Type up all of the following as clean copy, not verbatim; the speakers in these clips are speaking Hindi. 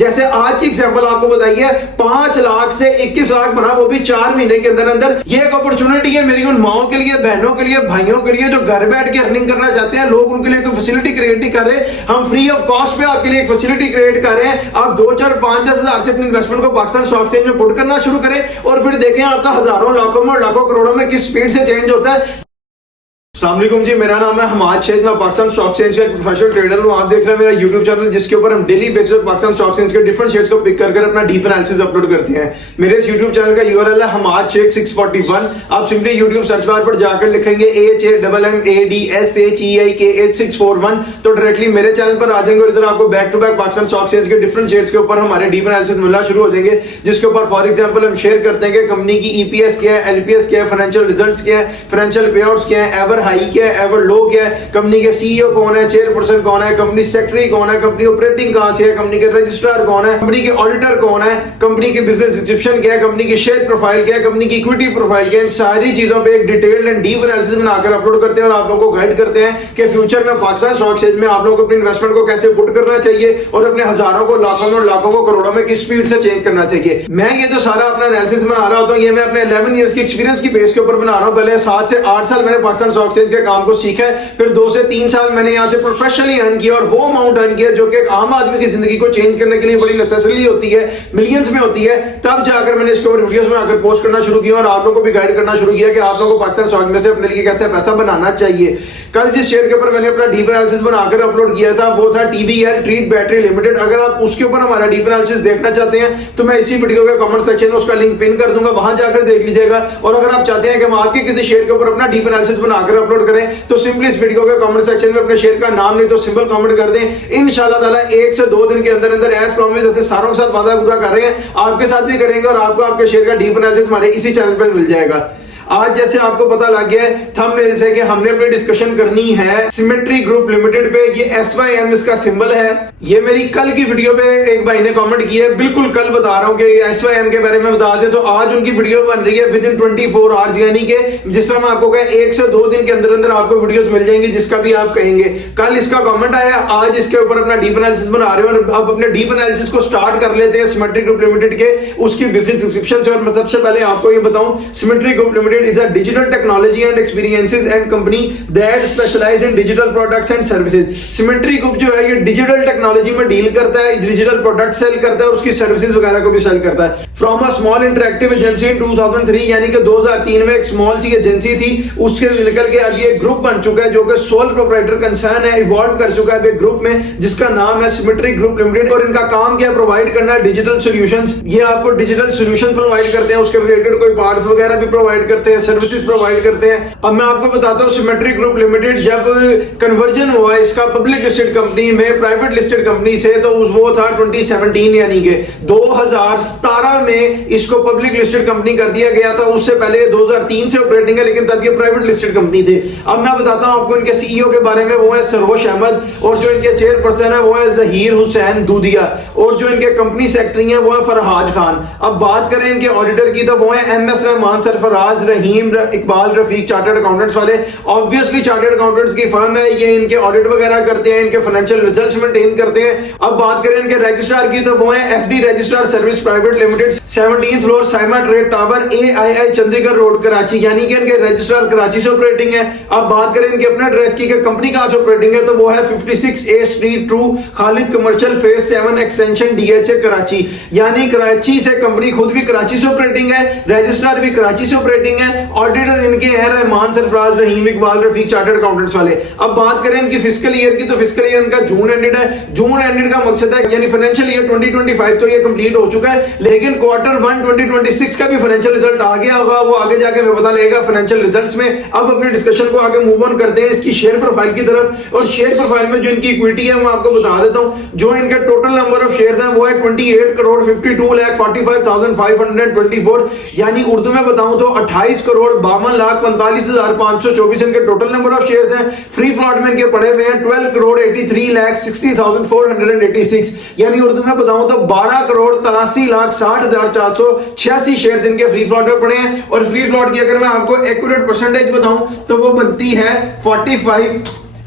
जैसे आज की एग्जांपल आपको बताइए, 5 लाख से 21 लाख बना, वो भी 4 महीने के अंदर अंदर। ये एक अपॉर्चुनिटी है मेरी उन माओं के लिए, बहनों के लिए, भाइयों के लिए जो घर बैठ के अर्निंग करना चाहते हैं। लोग उनके लिए कोई फैसिलिटी क्रिएट नहीं कर रहे, हम फ्री ऑफ कॉस्ट पे आपके लिए एक फैसिलिटी क्रिएट कर रहे हैं। आप 2, 4, 5, 10 हजार से अपनी इन्वेस्टमेंट को पाकिस्तान स्टॉक एक्सचेंज में पुट करना शुरू करें और फिर देखें आपका हजारों, लाखों में और लाखों करोड़ों में किस स्पीड से चेंज होता है। अस्सलाम वालेकुम जी, मेरा नाम है हमाद शेख, मैं पाकिस्तान स्टॉक एक्सचेंज का एक प्रोफेशनल ट्रेडर हूं। आप देख रहे हैं मेरा यूट्यूब चैनल, जिसके ऊपर हम डेली बेसिस पर पाकिस्तान स्टॉक एक्सचेंज के डिफरेंट शेयर्स को पिक कर अपना डीप एनालिसिस अपलोड करते हैं। मेरे इस यूट्यूब चैनल का यूआरएल है हमाद शेख 641। आप सिंपली यूट्यूब सर्च बार पर जाकर लिखेंगे HAMMADSHEIK8641 तो डायरेक्टली मेरे चैनल पर आ जाएंगे और इधर आपको back to back Pakistan stock exchange के डिफरेंट शेयर्स के ऊपर हमारे डीप एनालिसिस मिलना शुरू हो जाएंगे, जिसके ऊपर फॉर एग्जांपल हम शेयर करते हैं कि कंपनी की ईपीएस क्या है, एलपीएस क्या है, फाइनेंशियल रिजल्ट्स क्या है, फाइनेंशियल पे आउट्स क्या है, एवर हाई क्या है, एवर लो क्या है, कंपनी के सीईओ कौन है, चेयरपर्सन कौन है, कंपनी सेक्रेटरी कौन है, कंपनी ऑपरेटिंग कहां से है, कंपनी के रजिस्ट्रार कौन है, कंपनी के ऑडिटर कौन है, कंपनी की बिजनेस डिस्क्रिप्शन क्या है, कंपनी की शेयर प्रोफाइल क्या है, कंपनी की इक्विटी प्रोफाइल क्या है। इन सारी चीजों पे एक डिटेल्ड एंड डीप एनालिसिस बनाकर अपलोड करते हैं और आप लोगों को गाइड करते हैं कि फ्यूचर में पाकिस्तान स्टॉक एक्सचेंज में आप लोगों को अपनी इन्वेस्टमेंट को कैसे पुट करना चाहिए और अपने हजारों को, लाखों में और लाखों को, करोड़ों में किस स्पीड से चेंज करना चाहिए। मैं ये जो सारा अपना एनालिसिस बना रहा होता हूं, ये मैं अपने 11 इयर्स की एक्सपीरियंस की बेस के ऊपर बना रहा हूं। पहले 7 से 8 साल मैंने पाकिस्तान स्टॉक एक्सचेंज के काम को सीखा है, फिर 2 से 3 साल मैंने यहाँ से प्रोफेशनली अर्न किया और वो अमाउंट अर्न किया जो कि एक आम आदमी की जिंदगी को चेंज करने के लिए बड़ी नेसेसरी होती है, मिलियंस में होती है। तब जाकर मैंने इसके ऊपर वीडियोस बनाकर पोस्ट करना शुरू किया और आप लोगों को भी गाइड करना शुरू किया कि आप लोगों को पाकिस्तान स्टॉक में से अपने लिए कैसे पैसा बनाना चाहिए। कल जिस शेयर के ऊपर मैंने अपना डीप एनालिसिस बनाकर अपलोड किया था वो था TBL ट्रीट बैटरी लिमिटेड। अगर आप उसके ऊपर हमारा डीप एनालिसिस देखना चाहते हैं तो मैं इसी वीडियो के कमेंट सेक्शन में उसका लिंक पिन कर दूंगा, वहां जाकर देख लीजिएगा। और अगर आप चाहते हैं कि हम आपके किसी शेयर के ऊपर अपना डीप एनालिसिस बनाकर अपलोड करें तो सिंपली इस वीडियो के कमेंट सेक्शन में अपने शेयर का नाम नहीं तो सिंपल कमेंट कर दें। इंशाल्लाह ताला 1 से 2 दिन के अंदर अंदर एज प्रॉमिस जैसे सारों के साथ वादा पूरा कर रहे हैं आपके साथ भी करेंगे और आपको आपके शेयर का डीप एनालिसिस हमारे इसी चैनल पर मिल जाएगा। आज जैसे आपको पता लग गया है थंबनेल से कि हमने अपनी डिस्कशन करनी है सिमेट्री ग्रुप लिमिटेड पे। ये SYM इसका सिंबल है। ये मेरी कल की वीडियो पे एक भाई ने कमेंट किया है, बिल्कुल कल बता रहा हूं कि SYM के बारे में बता दें तो आज उनकी वीडियो बन रही है विद इन 24 आवर्स, यानी कि जिस तरह मैं आपको कहा 1 से 2 दिन के अंदर अंदर आपको वीडियोस मिल जाएंगी जिसका भी आप कहेंगे। कल इसका कमेंट आया, आज इसके ऊपर अपना डीप एनालिसिस बना रहे हो और अब अपने डीप एनालिसिस को स्टार्ट कर लेते हैं सिमेट्री ग्रुप लिमिटेड के उसकी बिजनेस डिस्क्रिप्शन से। और मैं सबसे पहले आपको ये बताऊं, Symmetry Group Limited is a digital technology and experiences and company that specialise in digital products and services. Symmetry Group जो है ये डिजिटल टेक्नोलॉजी में डील करता है, डिजिटल प्रोडक्ट सेल करता है और उसकी सर्विसेज वगैरह को भी सेल करता है। From a small interactive agency in 2003, यानी कि 2003 में एक स्मॉल सी एजेंसी थी, उसके निकल के अब ये ग्रुप बन चुका है जो कि सोल प्रोप्राइटर कंसर्न है, इवॉल्व कर चुका है एक ग्रुप में जिसका नाम है सिमेट्री ग्रुप लिमिटेड। और इनका काम क्या प्रोवाइड करना है, डिजिटल सॉल्यूशंस। ये आपको डिजिटल सॉल्यूशन प्रोवाइड करते हैं, उसके रिलेटेड कोई पार्ट्स वगैरह भी प्रोवाइड करते हैं, सर्विसेज प्रोवाइड करते हैं। अब मैं आपको बताता हूं सिमेट्री ग्रुप लिमिटेड जब कन्वर्जन हुआ इसका पब्लिक लिस्टेड कंपनी में प्राइवेट लिस्टेड कंपनी से, तो वो था 2017 यानी कि 2017 में इसको पब्लिक लिस्टेड कंपनी कर दिया गया था। उससे पहले 2003 से ऑपरेटिंग है लेकिन तब ये प्राइवेट लिस्टेड कंपनी थी। अब मैं बताता हूं आपको इनके सीईओ के बारे में, वो है सरोश अहमद और जो इनके चेयरपर्सन है वो है जहीर हुसैन दूधिया और जो इनके कंपनी सेक्रेटरी है वो है फरहाज खान। अब बात करें इनके ऑडिटर की तो वो है MS रहमान, सरफराज, रहीम, इकबाल, रफीक, चार्टर्ड अकाउंटेंट्स वाले। ऑब्वियसली चार्टर्ड अकाउंटेंट्स की फर्म है, ये इनके ऑडिट वगैरह करते हैं, इनके फाइनेंशियल रिजल्ट्स मेंटेन करते हैं। अब बात करें इनके रजिस्ट्रार की तो वो है FD registrar service private limited, 17th floor Saima trade tower, AII Chandigarh road Karachi, यानी कि इनके रजिस्ट्रार कराची से ऑपरेटिंग है। अब बात करें इनके अपने एड्रेस की कंपनी कहां से ऑपरेटिंग है तो वो है 56A street true Khalid commercial phase 7 extension DHA Karachi, यानी कराची से कंपनी खुद भी कराची से ऑपरेटिंग है, रजिस्ट्रार भी कराची से ऑपरेटिंग है, ऑडिटर इनके हैं रहमान, सरफराज, रहीम, इकबाल, रफीक, चार्टर्ड अकाउंटेंट्स वाले। अब बात करें इनकी फिस्कल ईयर की तो फिस्कल ईयर इनका जून एंडेड है। जून एंडेड का मकसद है यानी फाइनेंशियल ईयर 2025 तो ये कंप्लीट हो चुका है, लेकिन Q1 2026 का भी फाइनेंशियल रिजल्ट आ गया होगा, वो आगे जाके हमें पता लगेगा फाइनेंशियल रिजल्ट्स में। अब अपनी डिस्कशन को आगे मूव ऑन करते हैं इसकी शेयर प्रोफाइल की तरफ। और शेयर प्रोफाइल में जो इनकी इक्विटी है वो आपको बता देता हूं। जो इनके टोटल नंबर ऑफ शेयर्स हैं वो है 28,52,45,524, यानी उर्दू में बताऊं तो 28,52,45,524 इनके टोटल नंबर ऑफ शेयर्स हैं। फ्री फ्लॉट में इनके पड़े हुए हैं 12,83,60,486, यानी उर्दू में बताऊं तो 12,83,60,486 शेयर्स इनके फ्री फ्लॉट में पड़े हैं। और फ्री फ्लॉट की अगर मैं आपको एक्यूरेट परसेंटेज बताऊं तो वो बनती है 45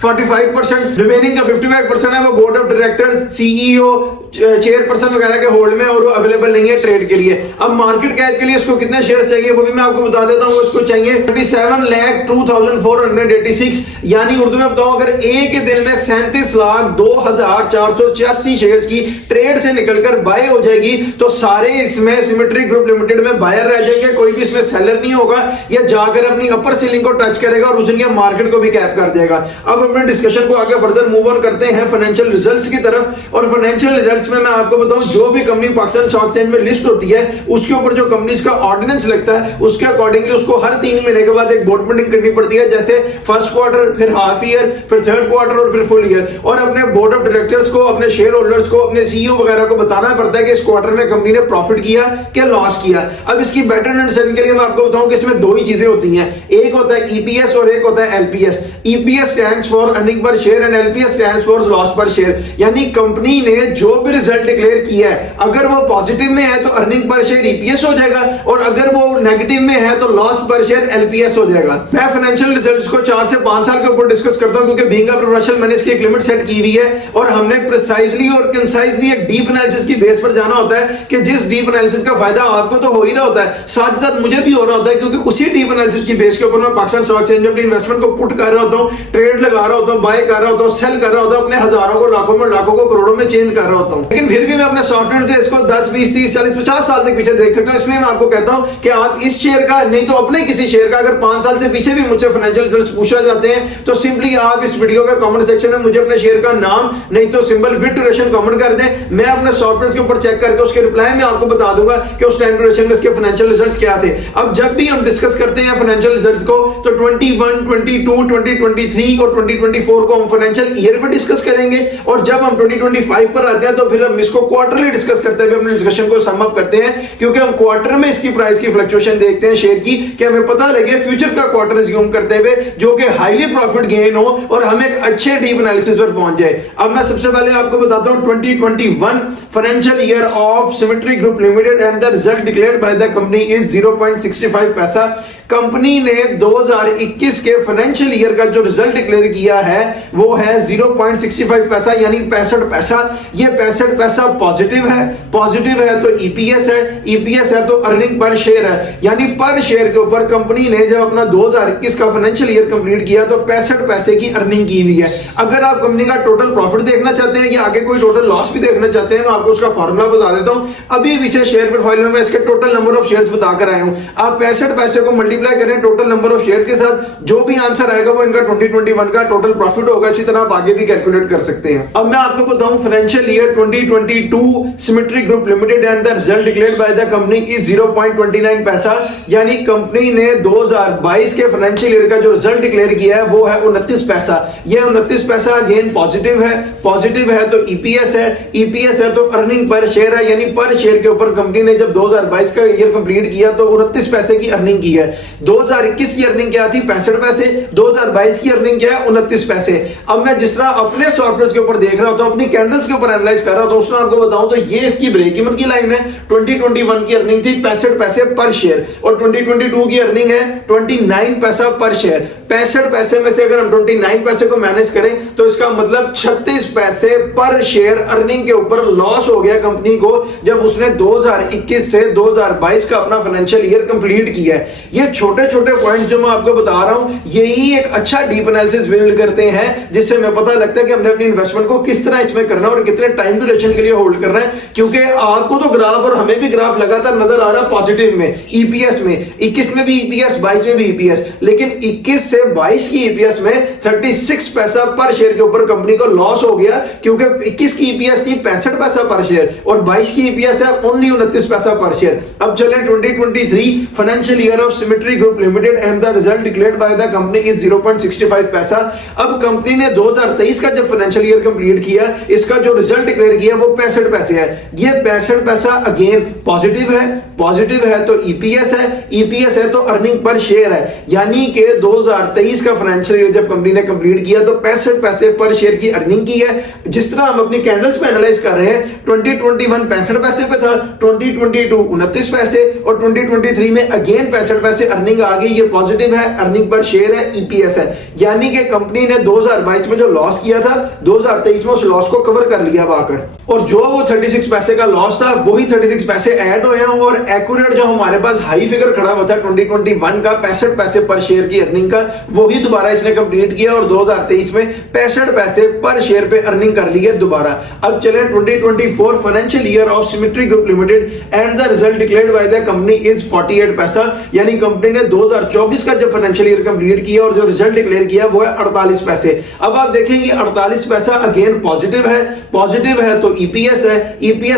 45%, रिमेनिंग जो 55% है वो board of director, CEO, chairperson वगैरह के होल्ड में और वो अवेलेबल नहीं है ट्रेड के लिए। अब मार्केट कैप के लिए इसको कितने शेयर चाहिए वो भी मैं आपको बता देता हूँ। इसको चाहिए 37,02,486, यानी उर्दू में बताऊं अगर एक ही दिन में 37,02,486 शेयर्स की ट्रेड से निकलकर बाय हो जाएगी तो सारे इसमें सिमेट्री ग्रुप लिमिटेड में बायर रह जाएंगे, कोई भी इसमें सेलर नहीं होगा। या जाकर अपनी अपर सीलिंग को टच करेगा और उस दिन मार्केट को भी कैप कर देगा। अब अपने डिस्कशन को आगे फर्दर मूव ऑन करते हैं फाइनेंशियल रिजल्ट्स की तरफ। और फाइनेंशियल रिजल्ट्स में मैं आपको बताऊं जो भी कंपनी पाकिस्तान स्टॉक एक्सचेंज में लिस्ट होती है उसके ऊपर जो कंपनीज का ऑर्डिनेंस लगता है उसके अकॉर्डिंगली उसको हर 3 महीने के बाद एक बोर्ड मीटिंग करनी पड़ती है, जैसे फर्स्ट क्वार्टर, फिर हाफ ईयर, फिर थर्ड क्वार्टर और फिर फुल ईयर। और अपने बोर्ड ऑफ डायरेक्टर्स को, अपने शेयर होल्डर्स को, अपने सीईओ वगैरह को बताना पड़ता है कि इस क्वार्टर में कंपनी ने प्रॉफिट किया कि लॉस किया। अब इसकी बेटर अंडरस्टैंडिंग के लिए मैं आपको बताऊं कि इसमें दो ही चीजें होती हैं, एक होता है ईपीएस और एक होता है LPS. EPS stands for earning per share and LPS stands for loss पर शेयर। यानी कंपनी ने जो भी रिजल्ट डिक्लेयर किया है अगर वो पॉजिटिव में है तो अर्निंग पर शेयर ईपीएस हो जाएगा और अगर वो नेगेटिव में है तो लॉस पर शेयर एलपीएस हो जाएगा। मैं फाइनेंशियल रिजल्ट्स को 4 से 5 साल के ऊपर डिस्कस करता हूं क्योंकि बीइंग अ प्रोफेशनल मैंने इसकी एक लिमिट सेट की हुई है और हमने प्रिसाइजली और कंसाइजली एक डीप एनालिसिस की बेस पर जाना होता है कि जिस डीप एनालिसिस का फायदा आपको तो हो ही रहा होता है साथ ही साथ मुझे भी हो रहा होता है, क्योंकि उसी डीप एनालिसिस की बेस के ऊपर मैं पाकिस्तान स्टॉक एक्सचेंज में अपनी इन्वेस्टमेंट को पुट कर रहा होता हूं, ट्रेड लगा रहा होता हूं, बाय कर रहा होता हूं, सेल कर रहा होता हूं, अपने हजारों को लाखों में, लाखों को करोड़ों में चेंज कर रहा होता हूं। लेकिन फिर भी मैं अपने सॉफ्टवेयर से इसको 10, 20, 30, 40, 50 साल तक पीछे देख सकता हूं। इसलिए मैं आपको कहता हूं कि आप इस शेयर का नहीं तो अपने किसी शेयर का अगर 5 साल से पीछे भी मुझसे फाइनेंशियल रिजल्ट्स पूछना चाहते हैं तो सिंपली आप इस वीडियो के कमेंट सेक्शन में मुझे अपने शेयर का नाम नहीं तो सिंबल विद ड्यूरेशन कमेंट कर दें। मैं अपने सॉफ्टवेयर के ऊपर चेक करके उसके रिप्लाई में आपको बता दूंगा कि उस टाइम ड्यूरेशन में इसके फाइनेंशियल रिजल्ट्स क्या थे। अब जब भी हम डिस्कस करते हैं फाइनेंशियल रिजल्ट्स को तो 21, 22, 2023 और 2024 को हम फाइनेंशियल ईयर पे डिस्कस करेंगे और जब हम 2025 पर आते हैं तो फिर हम इसको क्वार्टरली डिस्कस करते हुए अपने डिस्कशन को सम अप करते हैं, क्योंकि हम क्वार्टर में इसकी प्राइस की फ्लक्चुएशन देखते हैं शेयर की कि हमें पता लगे फ्यूचर का क्वार्टर रिज्यूम करते हुए जो कि हाईली प्रॉफिट गेन हो और हम एक अच्छे डीप एनालिसिस पर पहुंच जाए। अब मैं सबसे पहले आपको बताता हूं 2021 financial year of symmetry Group limited and the result declared by the company is 0.65 पैसा। कंपनी ने 2021 के फाइनेंशियल ईयर का जो रिजल्ट डिक्लेयर किया है वो है 0.65 पैसा यानी 65 पैसा। ये 65 पैसा पॉजिटिव है, पॉजिटिव है तो ईपीएस है, ईपीएस है तो अर्निंग पर शेयर है, यानी पर शेयर के ऊपर कंपनी ने जब अपना 2021 का फाइनेंशियल ईयर कंप्लीट किया तो 65 पैसे की अर्निंग की हुई है। अगर आप कंपनी का टोटल प्रॉफिट देखना चाहते हैं या आगे कोई टोटल लॉस भी देखना चाहते हैं मैं आपको उसका फॉर्मूला बता देता हूं। अभी पीछे शेयर प्रोफाइल में मैं इसके टोटल नंबर ऑफ शेयर्स बताकर आया हूं। आप 65 पैसे को मल्टीप्लाई करें टोटल नंबर ऑफ शेयर्स के साथ, जो भी आंसर आएगा वो इनका 2021 का टोटल प्रॉफिट होगा। इसी तरह आप आगे भी कैलकुलेट कर सकते हैं। अब मैं आपको बताऊं financial year 2022 symmetry Group limited and the result declared by the company is 0.29 पैसा, यानी कंपनी ने 2022 के फाइनेंशियल ईयर का जो रिजल्ट डिक्लेयर किया है वो है 29 पैसा। ये 29 पैसा अगेन पॉजिटिव है, पॉजिटिव है तो ईपीएस है, ईपीएस है तो अर्निंग पर शेयर है, यानी पर शेयर के ऊपर कंपनी ने जब 2022 का ईयर कंप्लीट किया तो 29 पैसे की अर्निंग की है। 2021 की अर्निंग क्या थी? 65 पैसे। 2022 की अर्निंग क्या है? 29 पैसे। अब मैं जिस तरह अपने सॉफ्टवेयर के ऊपर देख रहा होता हूं, अपनी कैंडल्स के ऊपर एनालाइज कर रहा होता हूं, उसमें आपको बताऊं तो ये इसकी ब्रेक इवन की लाइन है। 2021 की अर्निंग थी 65 पैसे पर शेयर और 2022 की अर्निंग है 29 पैसा पर शेयर। 65 पैसे में से अगर हम 29 पैसे को मैनेज करें तो इसका मतलब 36 पैसे पर शेयर अर्निंग के ऊपर लॉस हो गया कंपनी को जब उसने 2021 से 2022 का अपना फाइनेंशियल ईयर कंप्लीट किया है। ये छोटे छोटे पॉइंट्स जो मैं आपको बता रहा हूं यही एक अच्छा डीप एनालिसिस बिल्ड करते हैं जिससे हमें पता लगता है कि हमने अपनी इन्वेस्टमेंट को किस तरह इसमें करना है और कितने टाइम ड्यूरेशन के लिए होल्ड करना है, क्योंकि आपको तो ग्राफ और हमें भी ग्राफ लगातार नजर आ रहा है पॉजिटिव में, ईपीएस में। 21 में भी ईपीएस, 22 में भी ईपीएस, लेकिन 21 से 22 की ईपीएस में 36 पैसा पर शेयर के ऊपर कंपनी को लॉस हो गया, क्योंकि 21 की ईपीएस थी 65 पैसा पर शेयर और 22 की ईपीएस है ओनली 29 पैसा पर शेयर। अब चलें 2023 financial year of symmetry Group limited and the result declared by the company is 0.65 पैसा। अब कंपनी ने 2023 का जब फाइनेंशियल ईयर कंप्लीट किया इसका जो रिजल्ट डिक्लेयर किया वो 65 पैसे है। ये 65 पैसा अगेन पॉजिटिव है, पॉजिटिव है तो ईपीएस है, ईपीएस है तो अर्निंग पर शेयर है, यानी कि 2023 का फाइनेंशियल ईयर जब कंपनी ने कंप्लीट किया तो 65 पैसे पर शेयर की अर्निंग की है। जिस तरह हम अपनी कैंडल्स पे एनालाइज कर रहे हैं 2021 65 पैसे पे था, 2022 29 पैसे और 2023 में अगेन 65 पैसे अर्निंग आ गई। ये पॉजिटिव है, अर्निंग पर शेयर है, ईपीएस है, यानी कि कंपनी कंपनी ने 2022 में जो लॉस किया था 2023 में उस लॉस को कवर कर लिया आकर, और जो वो 36 पैसे का लॉस था वही 36 पैसे ऐड हुए हैं और एक्यूरेट जो हमारे पास हाई फिगर खड़ा हुआ था 2021 का 65 पैसे पर शेयर की अर्निंग का, वही दोबारा इसने कंप्लीट किया और 2023 में 65 पैसे पर शेयर पे अर्निंग कर ली है दोबारा। अब चलें 2024 financial year of symmetry Group limited and the result declared by the company is 48 पैसा, यानी कंपनी ने 2024 का जब फाइनेंशियल ईयर कंप्लीट किया और जो रिजल्ट डिक्लेयर किया वो है 48 पैसे। अब आप देखेंगे 48 पैसा अगेन पॉजिटिव है तो ईपीएस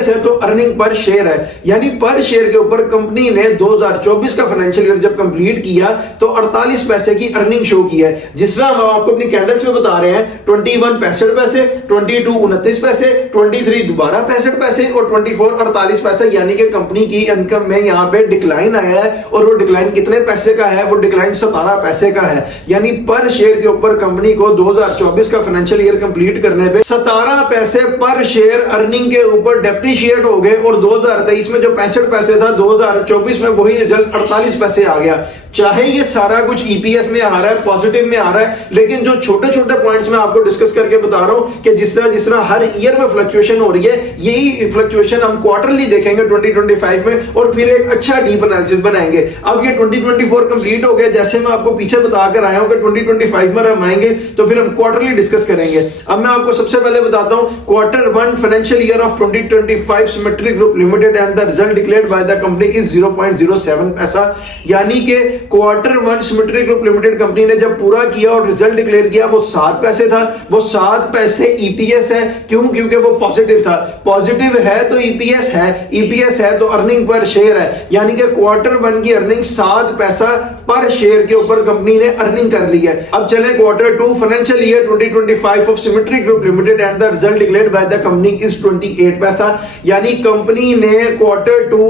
है तो अर्निंग पर शेयर है, यानी पर शेयर के ऊपर कंपनी ने 2024 का फाइनेंशियल ईयर जब कंप्लीट किया तो 48 पैसे की अर्निंग शो की है। जिस तरह हम आपको अपनी कैंडल्स में बता रहे हैं 21 65 पैसे, 22 29 पैसे, 23 दोबारा 65 पैसे और 24 48 पैसे, यानी कि कंपनी की इनकम में यहां पे डिक्लाइन आया है और वो डिक्लाइन कितने पैसे का है, वो डिक्लाइन 17 पैसे का है, यानी पर शेयर के ऊपर कंपनी को 2024 का फाइनेंशियल ईयर कंप्लीट करने पे 17 पैसे पर शेयर अर्निंग के ऊपर डेप्रिशिएट हो गए और 2023 में जो 65 पैसे था 2024 में वही रिजल्ट 48 पैसे आ गया। चाहे ये सारा कुछ ईपीएस में आ रहा है, पॉजिटिव में आ रहा है, लेकिन जो छोटे छोटे पॉइंट्स में आपको डिस्कस करके बता रहा हूं कि जिस तरह हर ईयर में फ्लक्चुएशन हो रही है, यही फ्लक्चुएशन हम क्वार्टरली देखेंगे 2025 में और फिर एक अच्छा डीप एनालिसिस बनाएंगे। अब ये 2024 कंप्लीट हो गया, जैसे मैं आपको पीछे बताकर आया हूं कि 2025 में हम आएंगे तो फिर हम क्वार्टरली डिस्कस करेंगे। अब मैं आपको सबसे पहले बताता हूं Q1 financial year of 2025 symmetry Group limited and the result declared by the company is 0.07 पैसा, यानी कि Q1 symmetry Group limited company ने जब पूरा किया और रिजल्ट डिक्लेयर किया वो 7 पैसे था, वो 7 पैसे ईपीएस है। क्यों? क्योंकि वो पॉजिटिव था, पॉजिटिव है तो ईपीएस है तो अर्निंग पर शेयर है, यानी कि Q1 की अर्निंग 7 पैसा पर शेयर के ऊपर कंपनी ने अर्निंग कर ली है। अब चलें Q2 financial year 2025 of symmetry Group limited and the result declared by the company is 28 पैसा, यानी कंपनी ने Q2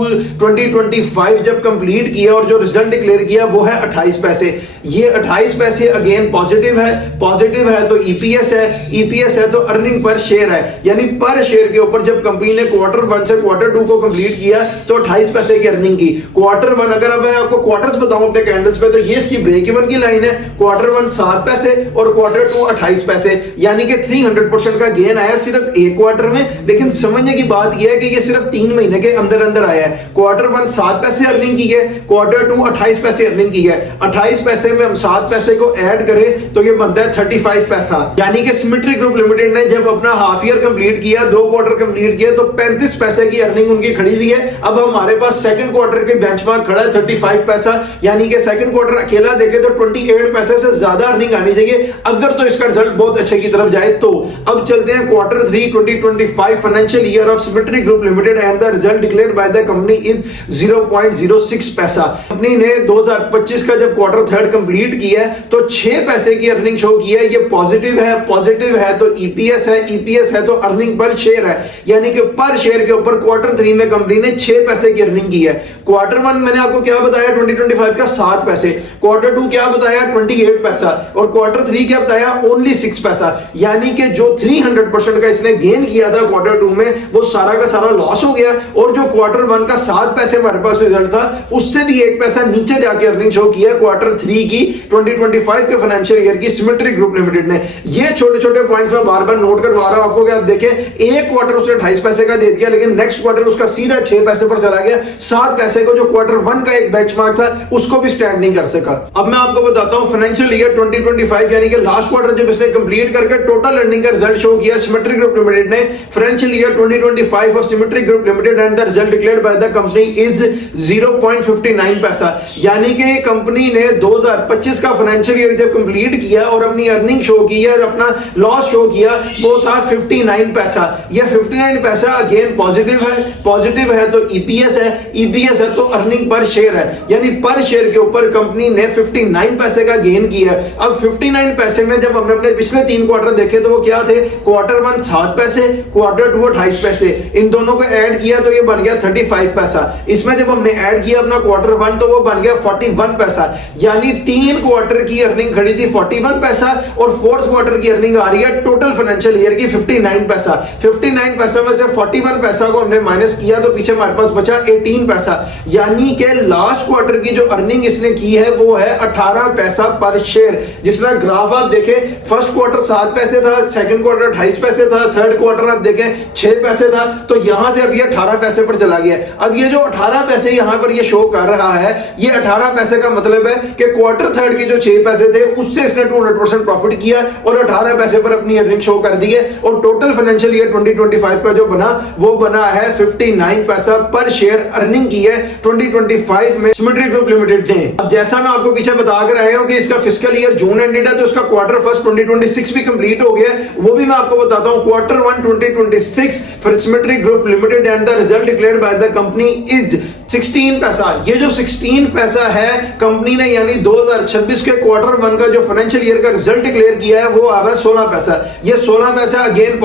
2025 जब कंप्लीट किया और जो रिजल्ट डिक्लेयर किया वो है 28 पैसे। ये 28 पैसे अगेन पॉजिटिव है तो ईपीएस है तो अर्निंग पर शेयर है, यानी पर शेयर के ऊपर जब कंपनी ने Q1 से Q2 को कंप्लीट किया तो 28 पैसे की अर्निंग की। Q1 अगर मैं आपको क्वार्टर्स बताऊं अपने कैंडल्स पे तो ये इसकी ब्रेक इवन की लाइन है, Q1 7 पैसे और Q2 28 पैसे, यानी कि 300% का गेन आया सिर्फ एक क्वार्टर में। लेकिन समझने की बात यह है कि ये सिर्फ 3 महीने के अंदर आया है। Q1 7 पैसे अर्निंग की है, Q2 28 पैसे अर्निंग की है। 28 पैसे में हम 7 पैसे को ऐड करें तो ये बनता है 35 पैसा, यानी कि सिमेट्री ग्रुप लिमिटेड ने जब अपना हाफ ईयर कंप्लीट किया, 2 क्वार्टर कंप्लीट किया तो 35 पैसे की अर्निंग उनकी खड़ी हुई है। अब हमारे पास सेकंड क्वार्टर के बेंचमार्क खड़ा है 35 पैसा, यानी कि सेकंड क्वार्टर अकेला देखे तो 28 पैसे से ज्यादा अर्निंग आनी चाहिए अगर तो इसका रिजल्ट बहुत अच्छे की तरफ जाए तो। अब चलते हैं Q3 2025 financial year of symmetry Group limited and the result declared by the company is 0.06 पैसा। कंपनी ने 2025 का जब Q3 कंप्लीट किया है तो 6 पैसे की अर्निंग शो की है। ये पॉजिटिव है तो ईपीएस है तो अर्निंग पर शेयर है, यानी कि पर शेयर के ऊपर Q3 में कंपनी ने 6 पैसे की अर्निंग की है। Q1 मैंने आपको क्या बताया 2025 का 7 पैसे, Q2 क्या बताया 28 पैसा और Q3 क्या बताया ओनली 6 पैसा, यानी कि जो 300% का इसने गेन किया था Q2 में वो सारा का सारा लॉस हो गया और जो Q1 का 7 पैसे हमारे पास रिजल्ट था उससे भी 1 पैसा नीचे जाके अर्निंग शो किया Q3 की 2025 के फाइनेंशियल ईयर की सिमेट्री ग्रुप लिमिटेड ने। ये छोटे छोटे पॉइंट्स में बार बार नोट करवा रहा हूं आपको कि आप देखें एक क्वार्टर उसने 28 पैसे का दे दिया लेकिन नेक्स्ट क्वार्टर उसका सीधा 6 पैसे पर चला गया। 7 पैसे को जो Q1 का एक बेंचमार्क था उसको भी स्टैंड नहीं कर सका। अब मैं आपको बताता हूं फाइनेंशियल ईयर 2025 यानी कि लास्ट क्वार्टर जब इसने कंप्लीट करके टोटल अर्निंग का रिजल्ट शो किया सिमेट्री ग्रुप लिमिटेड ने, financial year 2025 of symmetry Group limited and the result declared by the company is 0.59 पैसा, यानी कि कंपनी ने 2025 का फाइनेंशियल ईयर जब कंप्लीट किया और अपनी अर्निंग शो की और अपना लॉस शो किया वो था 59 पैसा। यह 59 पैसा अगेन पॉजिटिव है तो ईपीएस है तो अर्निंग पर शेयर है, यानी पर शेयर के ऊपर कंपनी ने 59 पैसे का गेन किया। अब 59 पैसे में जब हमने अपने पिछले 3 क्वार्टर देखे तो वो क्या थे, Q1 7 पैसे, Q2 28 पैसे, इन दोनों को ऐड किया तो ये बन गया 35 पैसा। इसमें जब हमने ऐड किया अपना Q1 तो वो बन गया 41 पैसा, यानी 3 क्वार्टर की अर्निंग खड़ी थी 41 पैसा और 4th क्वार्टर की अर्निंग आ रही है टोटल फाइनेंशियल ईयर की 59 पैसा। 59 पैसा में से 41 पैसा को हमने माइनस किया तो पीछे हमारे पास बचा 18 पैसा, यानी कि लास्ट क्वार्टर की जो अर्निंग इसने की है वो है 18 पैसा पर शेयर। जिस तरह ग्राफ आप देखें, फर्स्ट क्वार्टर 7 पैसे था, सेकंड क्वार्टर 28 पैसे था, थर्ड क्वार्टर आप देखें 6 पैसे था, तो यहां से अब ये 18 पैसे पर चला गया। अब ये जो 18 पैसे यहां पर ये शो कर रहा है, ये 18 पैसे का मतलब है कि क्वार्टर थर्ड के जो 6 पैसे थे उससे इसने 200% प्रॉफिट किया और 18 पैसे पर अपनी अर्निंग शो कर दी है। और टोटल फाइनेंशियल ईयर 2025 का जो बना वो बना है 59 पैसा पर शेयर अर्निंग की है 2025 में सिमेट्री ग्रुप लिमिटेड ने। अब जैसा मैं आपको पीछे बता कर आया हूं कि इसका फिस्कल ईयर जून एंडेड है, तो इसका क्वार्टर फर्स्ट 2026 भी कंप्लीट हो गया, वो भी मैं आपको बताता हूं। Quarter 1 2026 for symmetry Group limited and the result declared by the company is 16 पैसा। ये जो 16 पैसा है कंपनी ने यानी 2026 के क्वार्टर 1 का जो फाइनेंशियल ईयर का रिजल्ट डिक्लेयर किया है वो आ रहा है 16 पैसा। ये 16 पैसा अगेन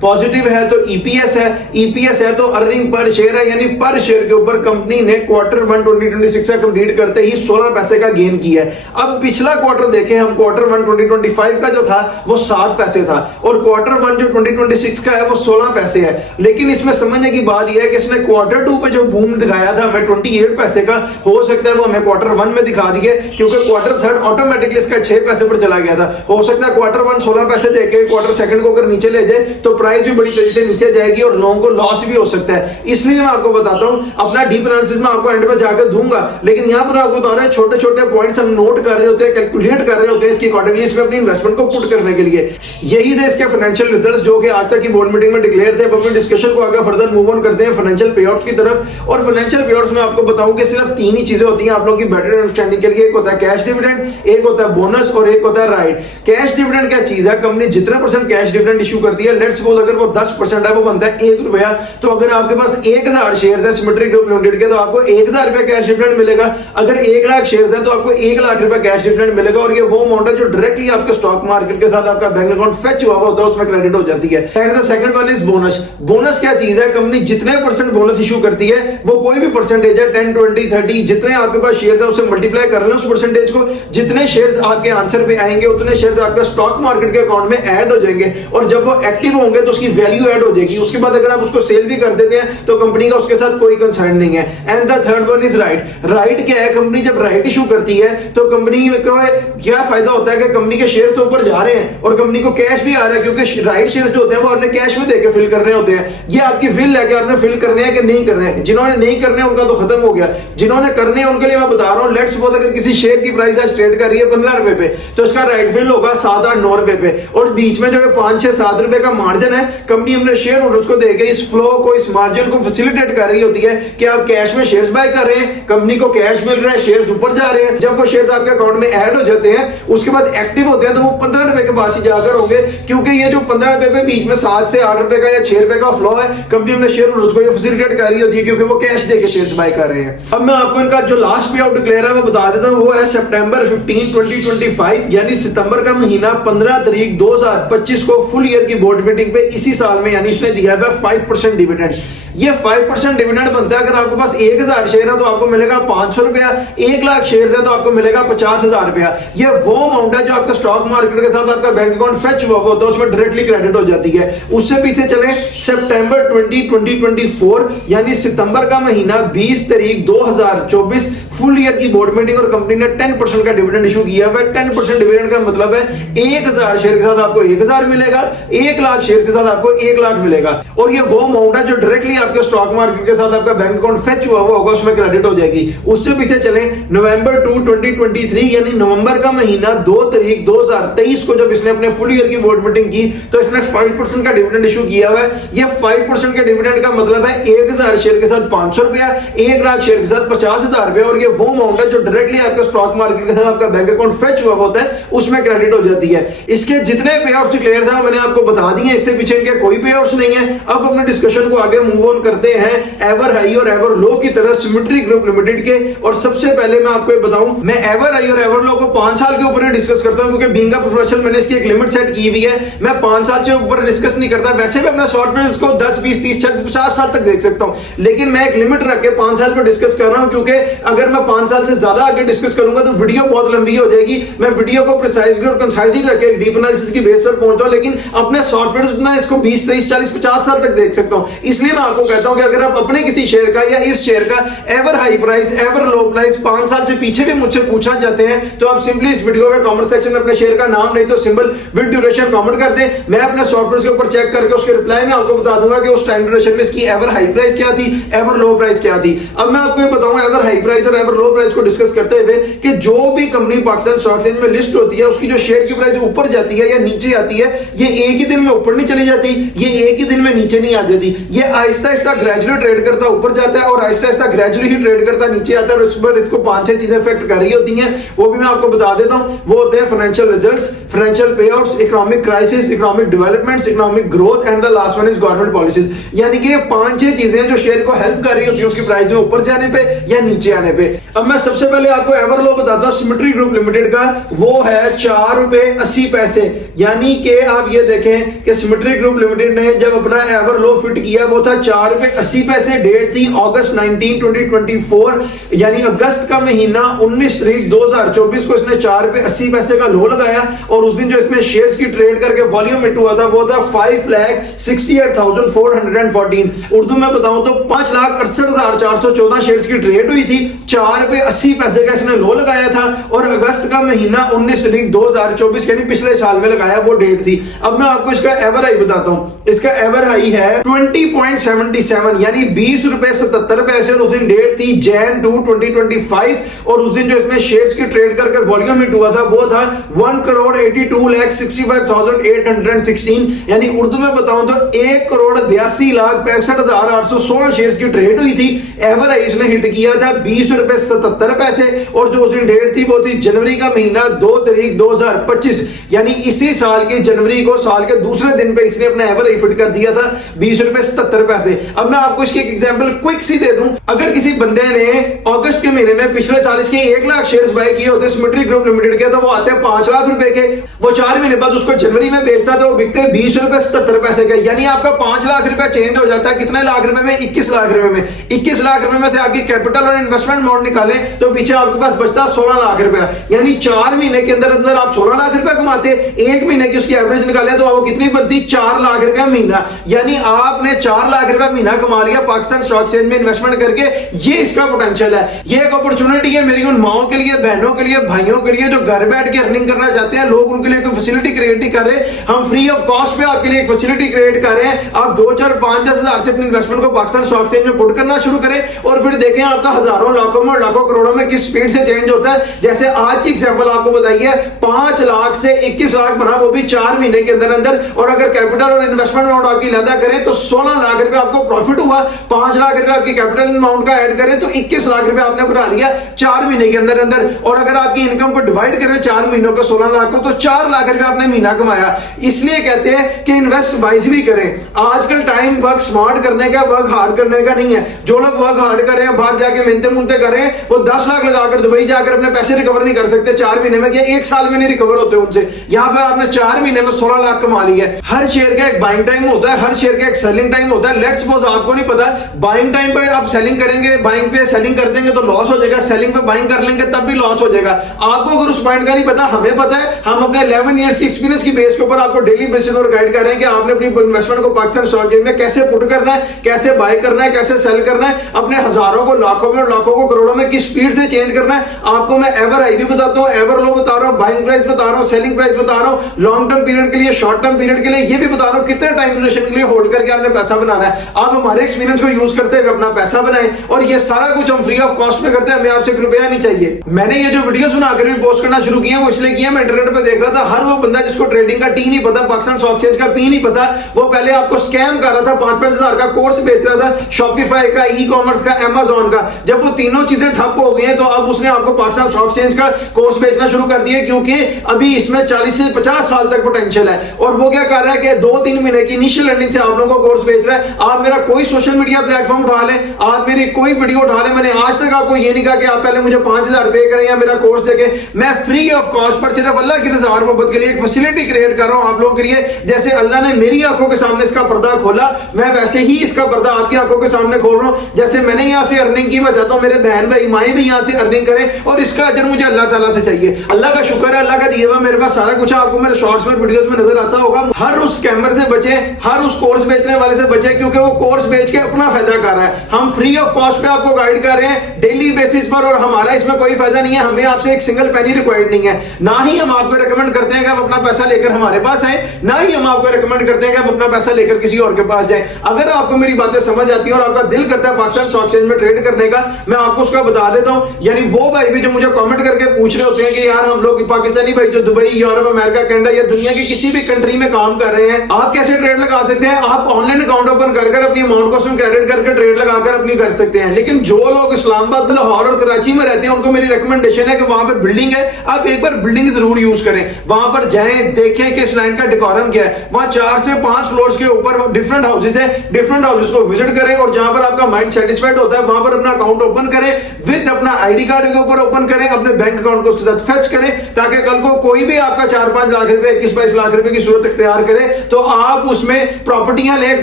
पॉजिटिव है तो ईपीएस है, ईपीएस है तो अर्निंग पर शेयर है, यानी पर शेयर के ऊपर कंपनी ने क्वार्टर 1 2026 का कंप्लीट करते ही 16 पैसे का गेन किया है। अब पिछला क्वार्टर देखें हम, क्वार्टर 1 2025 का जो था वो 7 पैसे था और क्वार्टर 1 जो 2026 का है वो 16 पैसे है। लेकिन इसमें समझने की बात यह है कि इसने क्वार्टर 2 पे जो बूम दिखाया था हमें 28 पैसे का, हो सकता है वो हमें क्वार्टर 1 में दिखा दिए, क्योंकि क्वार्टर थर्ड ऑटोमेटिकली इसका 6 पैसे पर चला गया था। हो सकता है क्वार्टर 1 16 पैसे देके क्वार्टर सेकंड को अगर नीचे ले जाए तो प्राइस भी बड़ी तेजी से नीचे जाएगी और लोगों को लॉस भी हो सकता है। इसलिए मैं आपको बताता हूं, अपना डीप एनालिसिस में आपको एंड में जाकर दूंगा, लेकिन यहां पर आपको बता रहा है छोटे छोटे पॉइंट्स हम नोट कर रहे होते हैं, कैलकुलेट कर रहे होते हैं इसके अकॉर्डिंगली इसमें अपनी इन्वेस्टमेंट को पुट करने के लिए। यही थे इसके फाइनेंशियल रिजल्ट्स जो कि आज तक की बोर्ड मीटिंग में डिक्लेयर थे। अब अपनी डिस्कशन को आगे फर्दर मूव ऑन करते हैं फाइनेंशियल पे आउट्स की तरफ। और फाइनेंशियल पे आउट्स में आपको बताऊं कि सिर्फ 3 ही चीजें होती हैं आप लोगों की बेटर अंडरस्टैंडिंग के लिए। एक होता है कैश डिविडेंड, एक होता है बोनस और एक होता है राइट। कैश डिविडेंड क्या चीज है? कंपनी जितना परसेंट कैश डिविडेंड इशू करती है, लेट्स सपोज अगर वो 10% है, वो बनता है 1 रुपया, तो अगर आपके पास 1000 शेयर है सिमेट्री ग्रुप लिमिटेड के तो आपको 1000 रुपया कैश डिविडेंड मिलेगा। अगर 1 लाख शेयर है तो आपको 1 लाख रुपया कैश डिविडेंड मिलेगा। और ये वो अमाउंट है जो डायरेक्टली आपके स्टॉक मार्केट के साथ आपका बैंक अकाउंट फेच हुआ होता है उसमें क्रेडिट हो जाती है। And the second one is bonus. Bonus क्या चीज है? कंपनी जितने परसेंट बोनस इशू करती है, वो कोई भी परसेंटेज है 10 20 30 जितने आपके पास शेयर है उससे मल्टीप्लाई कर लें उस परसेंटेज को। जितने शेयर्स आपके आंसर पे आएंगे उतने शेयर्स आपके स्टॉक मार्केट के अकाउंट में ऐड हो जाएंगे और जब वो एक्टिव होंगे तो उसकी वैल्यू ऐड हो जाएगी। उसके बाद अगर आप उसको सेल भी कर देते हैं तो कंपनी का उसके साथ कोई कंसर्न नहीं है। And the third one is right. Right क्या है? कंपनी जब राइट इशू करती है तो कंपनी को क्या फायदा होता है कि कंपनी के शेयर तो ऊपर जा रहे हैं और कंपनी को कैश भी आ रहा है, क्योंकि राइट शेयर जो होते हैं वो आपने कैश में देके फिल करने होते हैं। ये आपकी विल है कि आपने फिल करने हैं कि नहीं करने हैं। जिन्होंने नहीं करने उनका तो खत्म हो गया, जिन्होंने करने हैं उनके लिए मैं बता रहा हूं। लेट्स सपोज अगर किसी शेयर की प्राइस आज ट्रेड कर रही है 15 रुपए पे तो इसका राइट फिल होगा 7 8 9 रुपए पे और बीच में जो है 5 6 7 रुपए का मार्जिन है। कंपनी अपने शेयर होल्डर्स को देके इस फ्लो को, इस मार्जिन को फैसिलिटेट कर रही होती है कि आप कैश में शेयर्स बाय कर रहे हैं, कंपनी को कैश मिल रहा है, शेयर्स ऊपर जा रहे हैं। जब वो शेयर्स आपके अकाउंट में ऐड हो जाते हैं उसके बाद एक्टिव होते हैं तो वो 15 रुपए के पास ही जाकर होंगे, क्योंकि ये जो 15 रुपए पे बीच में 7 से 8 रुपए का या 6 रुपए का फ्लो है, कंपनी अपने शेयर होल्डर्स को ये फैसिलिटेट कर रही होती है क्योंकि वो कैश देके शेयर्स बाय कर रहे हैं। अब मैं आपको इनका जो लास्ट पे आउट डिक्लेयर है वो बता देता हूं, वो है सितंबर 15 2025 यानी सितंबर का महीना 15 तारीख 2025 को फुल ईयर की बोर्ड मीटिंग पे इसी साल में, यानी इसने दिया है 5% डिविडेंड। ये 5% डिविडेंड बनता है। अगर आपके पास 1000 शेयर है तो आपको मिलेगा 500 रुपया, 1 लाख शेयर है तो आपको मिलेगा 50,000 रुपया। ये वो अमाउंट है जो आपका स्टॉक मार्केट के साथ आपका बैंक अकाउंट फेच हुआ होता है उसमें डायरेक्टली क्रेडिट हो जाती है। उससे पीछे चले सितंबर 2024 यानी सितंबर का महीना 20 तारीख 2024 फुल ईयर की बोर्ड मीटिंग और कंपनी ने 10% का डिविडेंड इशू किया है। 10% डिविडेंड का मतलब है 1000 शेयर के साथ आपको 1000 मिलेगा, 1 लाख शेयर के साथ आपको 1 लाख मिलेगा। और ये वो अमाउंट है जो डायरेक्टली आपके स्टॉक मार्केट के साथ आपका बैंक अकाउंट फेच हुआ होगा उसमें क्रेडिट हो जाएगी। उससे पीछे चले नवंबर 2 2023 यानी नवंबर का महीना 2 तारीख 2023 को जब इसने अपने फुल ईयर की बोर्ड मीटिंग की तो इसने 5% का डिविडेंड इशू किया हुआ है। ये 5% के डिविडेंड का मतलब है 1000 शेयर के साथ 500 रुपया, 1 लाख शेयर के साथ 50,000 रुपया। और ये वो अमाउंट है जो डायरेक्टली आपके स्टॉक मार्केट के साथ आपका बैंक अकाउंट फेच हुआ होता है उसमें क्रेडिट हो जाती है। इसके जितने पे आउट्स डिक्लेयर था मैंने आपको बता दिए, इससे पीछे इनके कोई पे आउट्स नहीं है। अब अपने डिस्कशन को आगे मूव ओन करते हैं एवर हाई और एवर लो की तरह सिमेट्री ग्रुप लिमिटेड के। और सबसे पहले मैं आपको ये बताऊं, मैं एवर हाई और एवर लो को 5 साल के ऊपर ही डिस्कस करता हूं, क्योंकि बीइंग अ प्रोफेशनल मैंने इसकी एक लिमिट सेट की हुई है। मैं 5 साल से ऊपर डिस्कस नहीं करता। वैसे भी अपना शॉर्ट पीरियड को 10 20 30 40 50 साल तक देख सकता हूं, लेकिन मैं एक लिमिट रख के 5 साल पे डिस्कस कर रहा हूं, क्योंकि अगर मैं 5 साल से ज्यादा आगे डिस्कस करूंगा तो वीडियो बहुत लंबी हो जाएगी। मैं वीडियो को प्रिसाइजली और कंसाइजली रख के डीप एनालिसिस की बेस पर पहुंचाऊं, लेकिन अपने शॉर्ट पीरियड में इसको 20 30 40 50 साल तक देख सकता हूं। इसलिए मैं आपको कहता हूं कि अगर आप अपने किसी शेयर का या इस शेयर का एवर हाई प्राइस एवर लो प्राइस 5 साल से पीछे भी मुझसे पूछना चाहते हैं, तो आप सिंपली इस वीडियो के कमेंट सेक्शन में अपने शेयर का नाम नहीं तो सिंबल विद ड्यूरेशन कमेंट कर दें। मैं अपने सॉफ्टवेयर के ऊपर चेक करके उसके रिप्लाई में आपको बता दूंगा कि उस टाइम ड्यूरेशन में इसकी एवर हाई प्राइस क्या थी, एवर लो प्राइस क्या थी। अब मैं आपको ये बताऊंगा एवर हाई प्राइस और एवर लो प्राइस को डिस्कस करते हुए कि जो भी कंपनी पाकिस्तान स्टॉक एक्सचेंज में लिस्ट होती है उसकी जो शेयर की प्राइस ऊपर जाती है या नीचे आती है, ये एक ही दिन में ऊपर नहीं चली जाती, ये एक ही दिन में नीचे नहीं आ जाती। ये आहिस्ता आहिस्ता ग्रेजुअली ट्रेड करता ऊपर जाता है और आहिस्ता आहिस्ता ग्रेजुअली ही ट्रेड करता नीचे आता है। और इस पर इसको 5-6 चीजें इफेक्ट कर रही होती हैं, वो भी मैं आपको बता देता हूं। वो होते हैं financial results, financial पेआउट्स, economic crisis, economic developments, economic growth and the last one is government policies. यानी कि ये 5-6 चीजें जो शेयर को हेल्प कर रही होती है उसकी प्राइस में ऊपर जाने पे या नीचे आने पे। अब मैं सबसे पहले आपको एवर लो बताता हूं सिमेट्री ग्रुप लिमिटेड का, वो है ₹4.80। यानी कि आप ये देखें कि सिमेट्री ग्रुप लिमिटेड ने जब अपना एवर लो फिट किया वो था ₹4.80। डेट थी अगस्त 19 2024, यानी अगस्त का महीना 19 तारीख 2024 को इसने ₹4.80 का लो लगाया। और उस दिन जो इसमें शेयर्स की ट्रेड करके वॉल्यूम हिट हुआ था वो था 5,68,414। उर्दू में बताऊं तो 5,68,414 शेयर्स की ट्रेड हुई थी। ₹4.80 का इसने लो लगाया था और अगस्त का महीना 19 तारीख 2024 यानी पिछले साल में लगाया, वो डेट थी। अब मैं आपको इसका एवर हाई बताता हूं। इसका एवर हाई है 20.77 यानी ₹20.77 और उस दिन डेट थी Jan 2 2025। और उस दिन जो इसमें शेयर्स की ट्रेड करके वॉल्यूम हिट हुआ था वो था 1,82,65,816। यानी उर्दू में बताऊं तो 1,82,65,816 शेयर्स की ट्रेड हुई थी। एवर हाई इसने हिट किया था ₹20.77 और जो उस दिन डेट थी वो थी जनवरी का महीना 2 तारीख 2025, यानी इसी साल की जनवरी को साल के दूसरे दिन पे इसने अपना एवर हाई फिट कर दिया था ₹20.77। अब मैं आपको इसकी एक एग्जांपल क्विक सी दे दूं। अगर किसी बंदे ने अगस्त के महीने में पिछले साल इसके 1 लाख शेयर्स बाय किए होते सिमेट्री ग्रुप लिमिटेड के, तो वो आते हैं 5 लाख रुपए के। वो 4 महीने बाद उसको जनवरी में बेचता तो वो बिकते ₹20.77 के। यानी आपका 5 लाख रुपए चेंज हो जाता है कितने लाख रुपए में? 21 लाख रुपए में। 21 लाख रुपए में से आपकी कैपिटल और इन्वेस्टमेंट अमाउंट निकालें तो पीछे आपके पास बचता 16 लाख रुपया। यानी 4 महीने के अंदर अंदर आप 16 लाख रुपया कमाते। 1 महीने की उसकी एवरेज निकाले तो आपको कितनी बनती? 4 लाख रुपया महीना। यानी आपने 4 लाख रुपया महीना कमा लिया पाकिस्तान स्टॉक एक्सचेंज में इन्वेस्टमेंट करके। ये इसका पोटेंशियल है। ये एक अपॉर्चुनिटी है मेरी उन माओं के लिए, बहनों के लिए, भाइयों के लिए जो घर बैठ के अर्निंग करना चाहते हैं। लोग उनके लिए एक फैसिलिटी क्रिएट कर रहे हैं। हम फ्री ऑफ कॉस्ट पे आपके लिए एक फैसिलिटी क्रिएट कर रहे हैं। आप 2 4 5 10 हजार से अपने इन्वेस्टमेंट को पाकिस्तान स्टॉक एक्सचेंज में पुट करना शुरू करें और फिर देखें आपका हजारों लाखों में लाखों करोड़ों में किस स्पीड से चेंज होता है। जैसे आज की एग्जांपल आपको बताई है, 5 लाख से 21 लाख बना, वो भी 4 महीने के अंदर अंदर। और अगर कैपिटल और इन्वेस्टमेंट अमाउंट आपकी अलग करें तो 16 लाख रुपए आपको प्रॉफिट हुआ। 5 लाख रुपए आपकी कैपिटल अमाउंट का ऐड करें तो 21 लाख रुपए आपने बना लिया 4 महीने के अंदर अंदर। और अगर आपकी इनकम को डिवाइड करें 4 महीनों पे 16 लाख को, तो 4 लाख रुपए आपने महीना कमाया। इसलिए कहते हैं कि इन्वेस्ट वाइजली करें। आजकल टाइम वर्क स्मार्ट करने का, वर्क हार्ड करने का नहीं है। जो लोग वर्क हार्ड कर रहे हैं, बाहर जाके मिलते मुलते कर रहे हैं, वो 10 लाख लगाकर दुबई जाकर अपने पैसे रिकवर नहीं कर सकते 4 महीने में, या 1 साल में नहीं रिकवर होते उनसे। यहां पर आपने 4 महीने में 16 लाख कमा लिया है। हर शेयर का एक बाइंग टाइम होता है, हर शेयर का एक सेलिंग टाइम होता है। लेट्स सपोज आपको नहीं पता, बाइंग टाइम पर आप सेलिंग करेंगे, बाइंग पे सेलिंग कर देंगे तो लॉस हो जाएगा, सेलिंग पे बाइंग कर लेंगे तब भी लॉस हो जाएगा। आपको अगर उस पॉइंट का नहीं पता, हमें पता है। हम अपने 11 इयर्स की एक्सपीरियंस की बेस के ऊपर आपको डेली बेसिस पर गाइड कर रहे हैं कि आपने अपनी इन्वेस्टमेंट को पाकिस्तान स्टॉक एक्सचेंज में कैसे पुट करना है, कैसे बाय करना है, कैसे सेल करना है, अपने हजारों को लाखों में और लाखों को करोड़ों में किस स्पीड से चेंज करना है। आपको मैं एवर हाई भी बताता हूं, एवर लो बता रहा हूं, बाइंग प्राइस बता रहा हूं, सेलिंग प्राइस बता रहा हूं, लॉन्ग टर्म पीरियड के लिए, शॉर्ट टर्म पीरियड के लिए ये भी बता रहा हूं, कितने टाइम ड्यूरेशन के लिए होल्ड करके आपने पैसा बनाना है। आप हमारे एक्सपीरियंस को यूज करते हुए अपना पैसा बनाएं और ये सारा कुछ हम फ्री ऑफ कॉस्ट में करते हैं। हमें आपसे ₹1 नहीं चाहिए। मैंने ये जो वीडियोस बनाकर भी पोस्ट करना शुरू किया वो इसलिए किया, मैं इंटरनेट पे देख रहा था हर वो बंदा जिसको ट्रेडिंग का टी नहीं पता, पाकिस्तान स्टॉक एक्सचेंज का पी नहीं पता, वो पहले आपको स्कैम कर रहा था, 5-5 हजार का कोर्स बेच रहा था, शॉपिफाई का, ई कॉमर्स का, अमेजोन का। जब वो तीनों चीजें ठप हो गई हैं तो अब उसने आपको पाकिस्तान स्टॉक एक्सचेंज का कोर्स बेचना शुरू कर दिया, क्योंकि अभी इसमें 40 से 50 साल तक पोटेंशियल है। और वो क्या कर रहा है कि 2-3 महीने की इनिशियल अर्निंग से आप लोगों को कोर्स बेच रहा है। आप आप मेरा कोई सोशल मीडिया प्लेटफॉर्म उठा लें, आप मेरी कोई वीडियो उठा लें, मैंने आज तक आपको ये नहीं कहा कि आप पहले मुझे 5,000 पे करें या मेरा कोर्स देखें। मैं फ्री ऑफ कॉस्ट पर सिर्फ अल्लाह की रज़ा और मोहब्बत के लिए एक फैसिलिटी क्रिएट कर रहा हूं आप लोगों के लिए। जैसे अल्लाह ने मेरी आंखों के सामने इसका पर्दा खोला, मैं वैसे ही इसका पर्दा आपकी आंखों के सामने खोल रहा हूं। जैसे मैंने यहां से अर्निंग की, मैं चाहता हूं मेरे बहन भाई माएं भी यहां से अर्निंग करें और इसका अजर मुझे अल्लाह ताला से चाहिए। अल्लाह का शुक्र है, अल्लाह का दिया हुआ मेरे पास सारा कुछ है, आपको मेरे शॉर्ट्स में वीडियोस में नजर आता होगा। हर उस स्कैमर से बचे, हर उस कोर्स बेचने वाले से बचे, क्योंकि वो कोर्स बेच के अपना फायदा कर रहा है। हम फ्री ऑफ कॉस्ट पे आपको गाइड कर रहे हैं डेली बेसिस पर, और हमारा इसमें कोई फायदा नहीं है, हमें आपसे एक सिंगल पेनी रिक्वायर्ड नहीं है। ना ही हम आपको रिकमेंड करते हैं कि आप अपना पैसा लेकर हमारे पास आए, ना ही हम आपको रिकमेंड करते हैं कि आप अपना पैसा लेकर किसी और के पास जाएं। अगर आपको मेरी बातें समझ आती है और आपका दिल करता है पाकिस्तान स्टॉक एक्सचेंज में ट्रेड करने का, मैं आपको उसका बता देता हूं। यानी वो भाई भी जो मुझे कमेंट करके पूछ रहे होते हैं कि यार हम लोग पाकिस्तानी भाई जो दुबई, यूरोप, अमेरिका, कनाडा या दुनिया की किसी भी कंट्री में काम कर रहे हैं, आप कैसे ट्रेड लगा सकते हैं? आप ऑनलाइन अकाउंट ओपन कर अपनी अमाउंट को उसमें क्रेडिट करके ट्रेड लगाकर अपनी कर सकते हैं। लेकिन जो लोग इस्लामाबाद, लाहौर और कराची में रहते हैं, उनको मेरी रिकमेंडेशन है कि वहां पर बिल्डिंग है, आप एक बार बिल्डिंग जरूर यूज करें, वहां पर जाएं, देखें कि इस लाइन का डेकोरम क्या है। वहां 4 से 5 फ्लोर्स के ऊपर डिफरेंट हाउसेज है, डिफरेंट हाउसेज को विजिट करें और जहां पर आपका माइंड सेटिस्फाइड होता है वहां पर अपना अकाउंट ओपन करें, विद अपना आईडी कार्ड के ऊपर ओपन करें, अपने बैंक अकाउंट को साथ फेच करें, ताकि कल को कोई भी आपका 4-5 लाख रुपए, 21-22 लाख रुपए की सूरत इख्तियार करे तो आप उसमें प्रॉपर्टियां लें,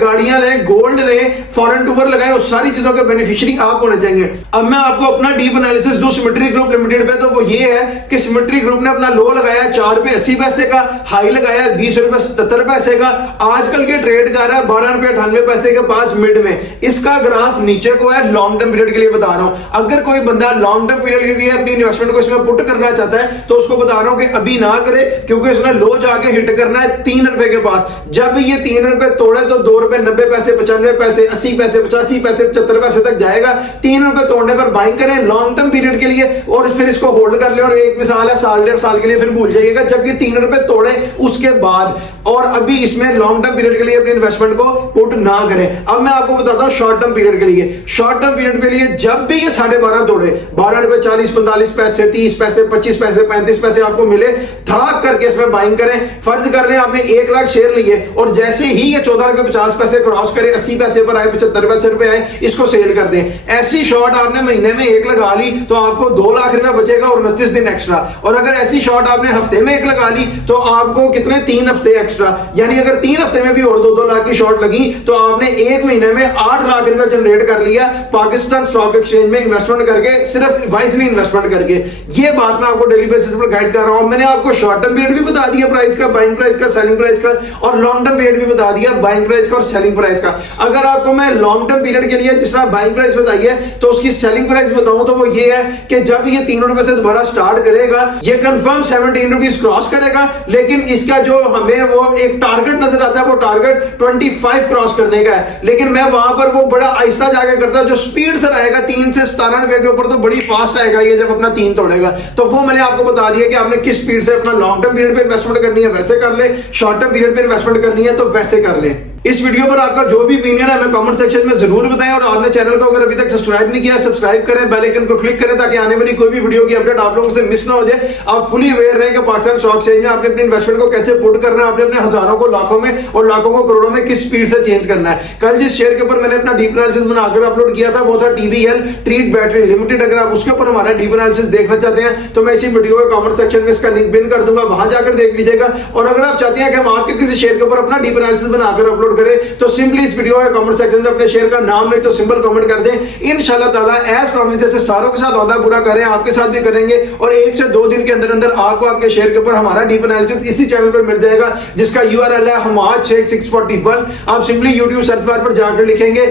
गाड़ियां लें, गोल्ड लें, फॉरेन टूर लगाएं, उस सारी चीजों के बेनिफिशियरी आप होने चाहिए। अब मैं आपको अपना डीप एनालिसिस दूं सिमेट्री ग्रुप लिमिटेड पे, तो वो ये है कि सिमेट्री ग्रुप ने अपना लो लगाया 4 रुपए 80 पैसे का, हाई लगाया 20 रुपए 77 पैसे का, आजकल के ट्रेड कर रहा है 12 रुपए 98 पैसे के पास मिड में। इसका ग्राफ नीचे को है, लॉन्ग टर्म पीरियड के लिए बता रहा हूं। अगर कोई बंदा लॉन्ग टर्म पीरियड के लिए अपनी इन्वेस्टमेंट को इसमें पुट करना चाहता है तो उसको बता रहा हूं कि अभी ना करे, क्योंकि इसने लो जाके हिट करना है 3 रुपए के पास। जब ये 3 रुपए तोड़े तो 2 रुपए 90 पैसे, 95 पैसे, 80 पैसे, 85 पैसे, 75 पैसे तक जाएगा। 3 रुपए तोड़ने पर बाइंग करें लॉन्ग टर्म पीरियड के लिए और फिर इसको होल्ड कर ले, और एक मिसाल है साल 1.5 साल के लिए फिर भूल जाइएगा। जब ये 3 रुपए तोड़े उसके बाद, और अभी इसमें लॉन्ग टर्म पीरियड के लिए अपनी इन्वेस्टमेंट को पुट ना करें। अब मैं आपको बताता हूं शॉर्ट टर्म पीरियड के लिए। शॉर्ट टर्म पीरियड के लिए जब भी ये 12.5 तोड़े, 12 रुपए 40-45 पैसे, 30 पैसे, 25 पैसे, 35 पैसे आपको मिले, धड़ाक करके इसमें बाइंग करें। फर्ज कर रहे हैं आपने 1 लाख शेयर लिए और जैसे ही ये 14 रुपए 50 पैसे क्रॉस करे, 80 पैसे पर आए, 75 पैसे रुपए आए, इसको सेल कर दें। ऐसी शॉर्ट आपने महीने में 1 लगा ली तो आपको 2 लाख रुपए बचेगा और 29 दिन एक्स्ट्रा। और अगर ऐसी शॉर्ट आपने हफ्ते में 1 लगा ली तो आपको कितने 3 हफ्ते एक्स्ट्रा, यानी अगर 3 हफ्ते में भी और 2-2 लाख की शॉर्ट लगी तो आपने 1 महीने में 8 लाख रुपए जनरेट कर लिया पाकिस्तान स्टॉक एक्सचेंज में इन्वेस्टमेंट करके, सिर्फ वाइजली इन्वेस्टमेंट करके। ये बात मैं आपको डेली बेसिस पर गाइड कर रहा हूं। मैंने आपको शॉर्ट टर्म पीरियड भी बता दिया प्राइस का, बाइंग प्राइस का, सेलिंग प्राइस का, और लॉन्ग टर्म पीरियड भी बता दिया बाइंग प्राइस का और सेलिंग प्राइस का। अगर आपको मैं लॉन्ग टर्म पीरियड के लिए जिस तरह बाइंग प्राइस बताई है तो उसकी सेलिंग प्राइस बताऊं तो वो ये है कि जब ये 3 रुपए से दोबारा स्टार्ट करेगा, ये कंफर्म 17 रुपीज क्रॉस करेगा, लेकिन इसका जो हमें वो एक टारगेट नजर आता है, वो टारगेट 25 क्रॉस करने का है। लेकिन मैं वहां पर वो बड़ा आहिस्ता जाके करता, जो स्पीड से आएगा 3 से 17 रुपए के ऊपर तो बड़ी फास्ट आएगा ये जब अपना 3 तोड़ेगा। तो वो मैंने आपको बता दिया कि आपने किस स्पीड से अपना लॉन्ग टर्म पीरियड पे इन्वेस्टमेंट करनी है वैसे कर ले, शॉर्ट टर्म पीरियड पे इन्वेस्टमेंट करनी है तो वैसे कर ले। इस वीडियो पर आपका जो भी ओपिनियन है हमें कमेंट सेक्शन में जरूर बताएं, और आपने चैनल को अगर अभी तक सब्सक्राइब नहीं किया सब्सक्राइब करें, बेल आइकन को क्लिक करें ताकि आने वाली कोई भी वीडियो की अपडेट आप लोगों से मिस ना हो जाए। आप फुली अवेयर रहें कि पाकिस्तान स्टॉक एक्सचेंज में आपने अपनी इन्वेस्टमेंट को कैसे पुट करना है, आपने अपने हजारों को लाखों में और लाखों को करोड़ों में किस स्पीड से चेंज करना है। कल जिस शेयर के ऊपर मैंने अपना डीप एनालिसिस बनाकर अपलोड किया था वो था TBL ट्रीट बैटरी लिमिटेड। अगर आप उसके ऊपर हमारा डीप एनालिसिस देखना चाहते हैं तो मैं इसी वीडियो के कमेंट सेक्शन में इसका लिंक पिन कर दूंगा, वहां जाकर देख लीजिएगा। और अगर आप चाहते हैं कि हम आपके किसी शेयर के ऊपर अपना डीप एनालिसिस बनाकर अपलोड करें तो सिंपली इस वीडियो के कमेंट सेक्शन में अपने शेयर का नाम नहीं तो सिंबल कमेंट कर दें। इंशाल्लाह ताला एज प्रॉमिस जैसे सारों के साथ वादा पूरा करें, आपके साथ भी करेंगे, और 1 से 2 दिन के अंदर अंदर आपको आपके शेयर के ऊपर हमारा डीप एनालिसिस इसी चैनल पर मिल जाएगा, जिसका URL है हमाद शेख 641। आप सिंपली YouTube सर्च बार पर जाकर लिखेंगे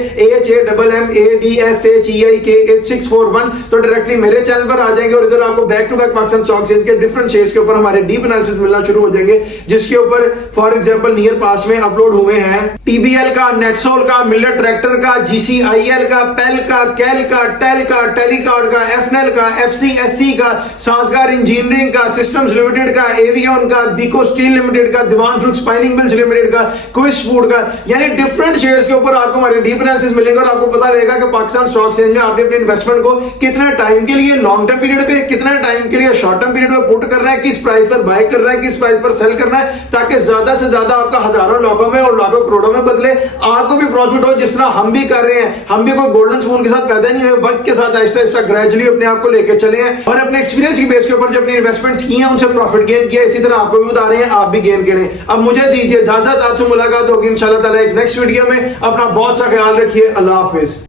HAMMADSHEIKH 641 तो डायरेक्टली मेरे चैनल पर आ जाएंगे और इधर आपको back to back Pakistan stock exchange के डिफरेंट शेयर्स के ऊपर हमारे डीप एनालिसिस मिलना शुरू हो जाएंगे, जिसके ऊपर फॉर एग्जांपल नियर पास में अपलोड हुए हैं TBL का, नेटसोल का, मिलर ट्रैक्टर का, GCIL का, पेल का, कैल का, टेल का, टेलीकार्ड का, FNL का, FCSC का, साजगार इंजीनियरिंग का, सिस्टम्स लिमिटेड का, एवियन का, बीको स्टील लिमिटेड का, दीवान फ्रूट स्पाइनिंग मिल्स लिमिटेड का, क्विस फूड का, यानी डिफरेंट शेयर्स के ऊपर आपको हमारे डीप एनालिसिस मिलेंगे और आपको पता रहेगा कि पाकिस्तान स्टॉक एक्सचेंज में आपने अपने इन्वेस्टमेंट को कितने टाइम के लिए लॉन्ग टर्म पीरियड पे, कितने टाइम के लिए शॉर्ट टर्म पीरियड में पुट करना है, किस प्राइस पर बाय करना है, किस प्राइस पर सेल करना है, ताकि ज्यादा से ज्यादा आपका हजारों लाखों में और लाखों करोड़ों में बदले, आपको भी प्रॉफिट हो जिस तरह हम भी कर रहे हैं। हम भी कोई गोल्डन स्पून के साथ पैदा नहीं हुए, वक्त के साथ आहिस्ता आहिस्ता ग्रेजुअली अपने आप को लेकर चले हैं और अपने एक्सपीरियंस की बेस के ऊपर जो अपनी इन्वेस्टमेंट्स की हैं उनसे प्रॉफिट गेन किया। इसी तरह आपको भी बता रहे हैं, आप भी गेन करें। अब मुझे दीजिए इजाजत, आपसे मुलाकात होगी इंशाल्लाह ताला एक नेक्स्ट वीडियो में। अपना बहुत सा ख्याल रखिए। अल्लाह हाफिज।